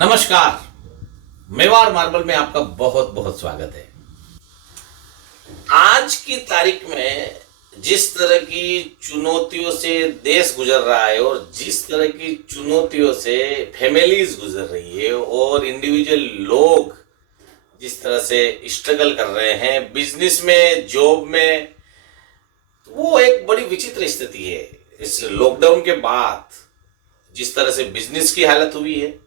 नमस्कार। मेवाड़ मार्बल में आपका बहुत बहुत स्वागत है। आज की तारीख में जिस तरह की चुनौतियों से देश गुजर रहा है और जिस तरह की चुनौतियों से फैमिलीज गुजर रही है और इंडिविजुअल लोग जिस तरह से स्ट्रगल कर रहे हैं बिजनेस में, जॉब में, वो एक बड़ी विचित्र स्थिति है। इस लॉकडाउन के बाद जिस तरह से बिजनेस की हालत हुई है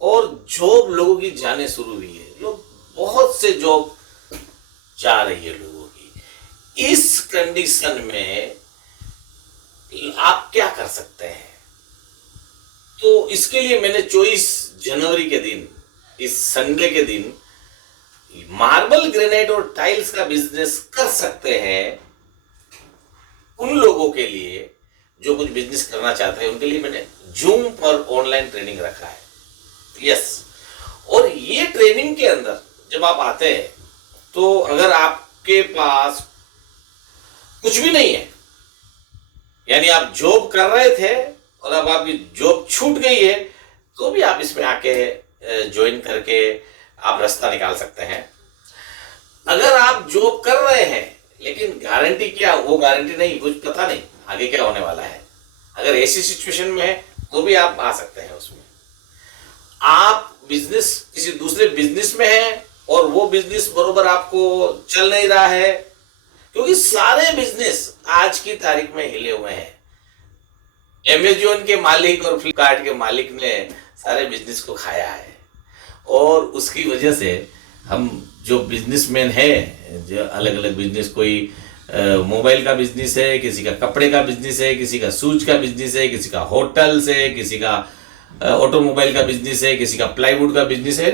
और जॉब लोगों की जाने शुरू हुई है, लोग बहुत से जॉब जा रही है लोगों की। इस कंडीशन में आप क्या कर सकते हैं? तो इसके लिए मैंने 24 जनवरी के दिन, इस संडे के दिन, मार्बल, ग्रेनाइट और टाइल्स का बिजनेस कर सकते हैं उन लोगों के लिए जो कुछ बिजनेस करना चाहते हैं, उनके लिए मैंने जूम पर ऑनलाइन ट्रेनिंग रखा है। यस, और ये ट्रेनिंग के अंदर जब आप आते हैं तो अगर आपके पास कुछ भी नहीं है, यानी आप जॉब कर रहे थे और अब आपकी जॉब छूट गई है, तो भी आप इसमें आके ज्वाइन करके आप रास्ता निकाल सकते हैं। अगर आप जॉब कर रहे हैं लेकिन गारंटी क्या, वो गारंटी नहीं, कुछ पता नहीं आगे क्या होने वाला है, अगर ऐसी सिचुएशन में है तो भी आप आ सकते हैं उसमें। आप बिजनेस किसी दूसरे बिजनेस में हैं और वो बिजनेस बरोबर आपको चल नहीं रहा है, क्योंकि सारे बिजनेस आज की तारीख में हिले हुए हैं। अमेजोन के मालिक और फ्लिपकार्ट के मालिक ने सारे बिजनेस को खाया है और उसकी वजह से हम जो बिजनेसमैन है, जो अलग अलग बिजनेस, कोई मोबाइल का बिजनेस है, किसी का कपड़े का बिजनेस है, किसी का शूज का बिजनेस है, किसी का होटल्स है, किसी का ऑटोमोबाइल का बिजनेस है, किसी का प्लाईवुड का बिजनेस है,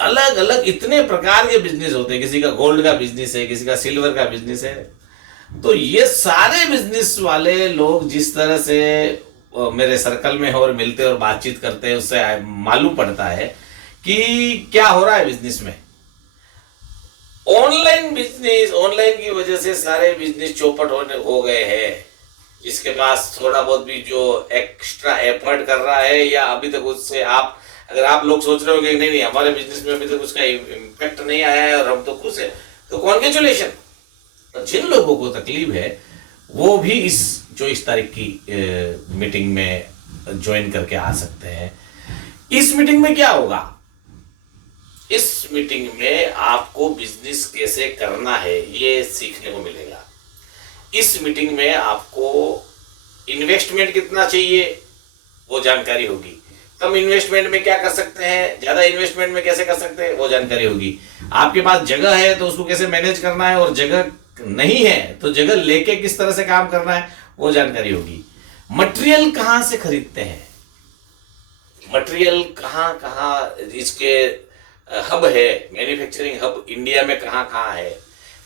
अलग अलग इतने प्रकार के बिजनेस होते हैं। किसी का गोल्ड का बिजनेस है, किसी का सिल्वर का बिजनेस है। तो ये सारे बिजनेस वाले लोग जिस तरह से मेरे सर्कल में और मिलते और बातचीत करते हैं, उससे मालूम पड़ता है कि क्या हो रहा है बिजनेस में। ऑनलाइन बिजनेस, ऑनलाइन की वजह से सारे बिजनेस चौपट हो गए हैं। जिसके पास थोड़ा बहुत भी जो एक्स्ट्रा एफर्ट कर रहा है, या अभी तक उससे अगर आप लोग सोच रहे हो कि नहीं हमारे बिजनेस में अभी तक उसका इम्पैक्ट नहीं आया है और हम तो खुश है, तो कॉन्ग्रेचुलेशन। तो जिन लोगों को तकलीफ है वो भी इस 24 तारीख की मीटिंग में ज्वाइन करके आ सकते हैं। इस मीटिंग में क्या होगा? इस मीटिंग में आपको बिजनेस कैसे करना है ये सीखने को मिलेगा। इस मीटिंग में आपको इन्वेस्टमेंट कितना चाहिए वो जानकारी होगी, कम इन्वेस्टमेंट में क्या कर सकते हैं, ज्यादा इन्वेस्टमेंट में कैसे कर सकते हैं वो जानकारी होगी। आपके पास जगह है तो उसको कैसे मैनेज करना है, और जगह नहीं है तो जगह लेके किस तरह से काम करना है वो जानकारी होगी। मटेरियल कहाँ से खरीदते हैं, मटेरियल कहाँ कहाँ इसके हब है, मैन्युफैक्चरिंग हब इंडिया में कहाँ कहाँ है,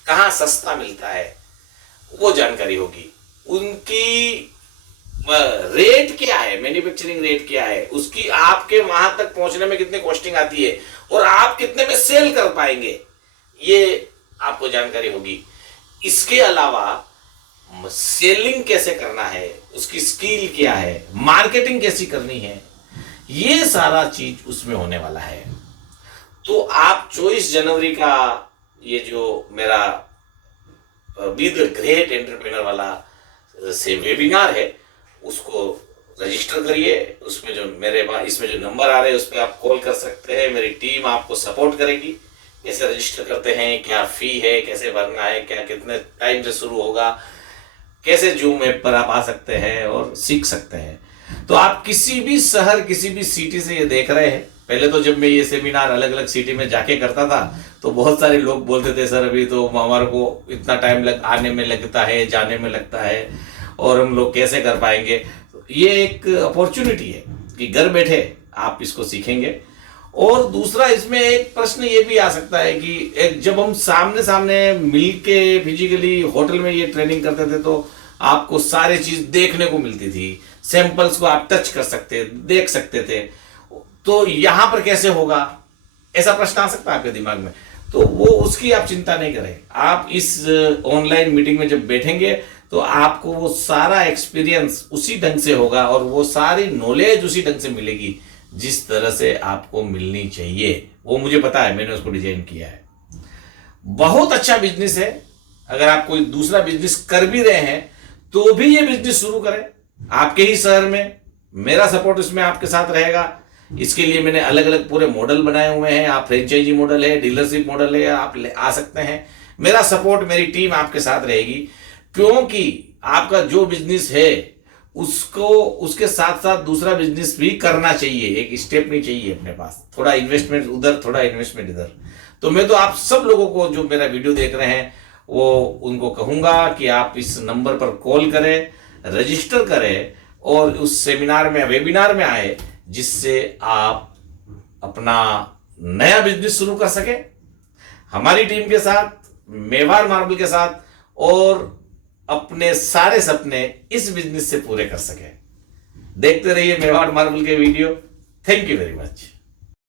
कहाँ सस्ता मिलता है वो जानकारी होगी। उनकी रेट क्या है, मैन्युफैक्चरिंग रेट क्या है, उसकी आपके वहां तक पहुंचने में कितनी कॉस्टिंग आती है और आप कितने में सेल कर पाएंगे, ये आपको जानकारी होगी। इसके अलावा सेलिंग कैसे करना है, उसकी स्किल क्या है, मार्केटिंग कैसी करनी है, ये सारा चीज उसमें होने वाला है। तो आप 24 जनवरी का ये जो मेरा बी द ग्रेट एंटरप्रेन्योर वाला से वेबिनार है उसको रजिस्टर करिए। उसमें जो इसमें जो नंबर आ रहे हैं उस पर आप कॉल कर सकते हैं, मेरी टीम आपको सपोर्ट करेगी। कैसे रजिस्टर करते हैं, क्या फी है, कैसे भरना है, क्या कितने टाइम से शुरू होगा, कैसे जूम ऐप पर आप आ सकते हैं और सीख सकते हैं। तो आप किसी भी शहर, किसी भी सिटी से ये देख रहे हैं। पहले तो जब मैं ये सेमिनार अलग अलग सिटी में जाके करता था तो बहुत सारे लोग बोलते थे सर अभी तो हमारे को इतना टाइम आने में लगता है, जाने में लगता है, और हम लोग कैसे कर पाएंगे। ये एक अपॉर्चुनिटी है कि घर बैठे आप इसको सीखेंगे। और दूसरा, इसमें एक प्रश्न ये भी आ सकता है कि जब हम सामने सामने मिल के फिजिकली होटल में ये ट्रेनिंग करते थे तो आपको सारी चीज देखने को मिलती थी, सैंपल्स को आप टच कर सकते, देख सकते थे। तो यहां पर कैसे होगा, ऐसा प्रश्न आ सकता है आपके दिमाग में। तो वो उसकी आप चिंता नहीं करें। आप इस ऑनलाइन मीटिंग में जब बैठेंगे तो आपको वो सारा एक्सपीरियंस उसी ढंग से होगा और वो सारी नॉलेज उसी ढंग से मिलेगी जिस तरह से आपको मिलनी चाहिए, वो मुझे पता है, मैंने उसको डिजाइन किया है। बहुत अच्छा बिजनेस है। अगर आप कोई दूसरा बिजनेस कर भी रहे हैं तो भी ये बिजनेस शुरू करें आपके ही शहर में। मेरा सपोर्ट इसमें आपके साथ रहेगा। इसके लिए मैंने अलग अलग पूरे मॉडल बनाए हुए हैं। आप फ्रेंचाइजी मॉडल है, डीलरशिप मॉडल है, आप आ सकते हैं। मेरा सपोर्ट, मेरी टीम आपके साथ रहेगी, क्योंकि आपका जो बिजनेस है उसको उसके साथ साथ दूसरा बिजनेस भी करना चाहिए। एक स्टेप नहीं चाहिए अपने पास, थोड़ा इन्वेस्टमेंट उधर, थोड़ा इन्वेस्टमेंट इधर। तो मैं तो आप सब लोगों को जो मेरा वीडियो देख रहे हैं वो उनको कहूंगा कि आप इस नंबर पर कॉल करें, रजिस्टर करें और उस सेमिनार में, वेबिनार में आए, जिससे आप अपना नया बिजनेस शुरू कर सके हमारी टीम के साथ, मेवाड़ मार्बल के साथ, और अपने सारे सपने इस बिजनेस से पूरे कर सके। देखते रहिए मेवाड़ मार्बल के video. Thank you very much.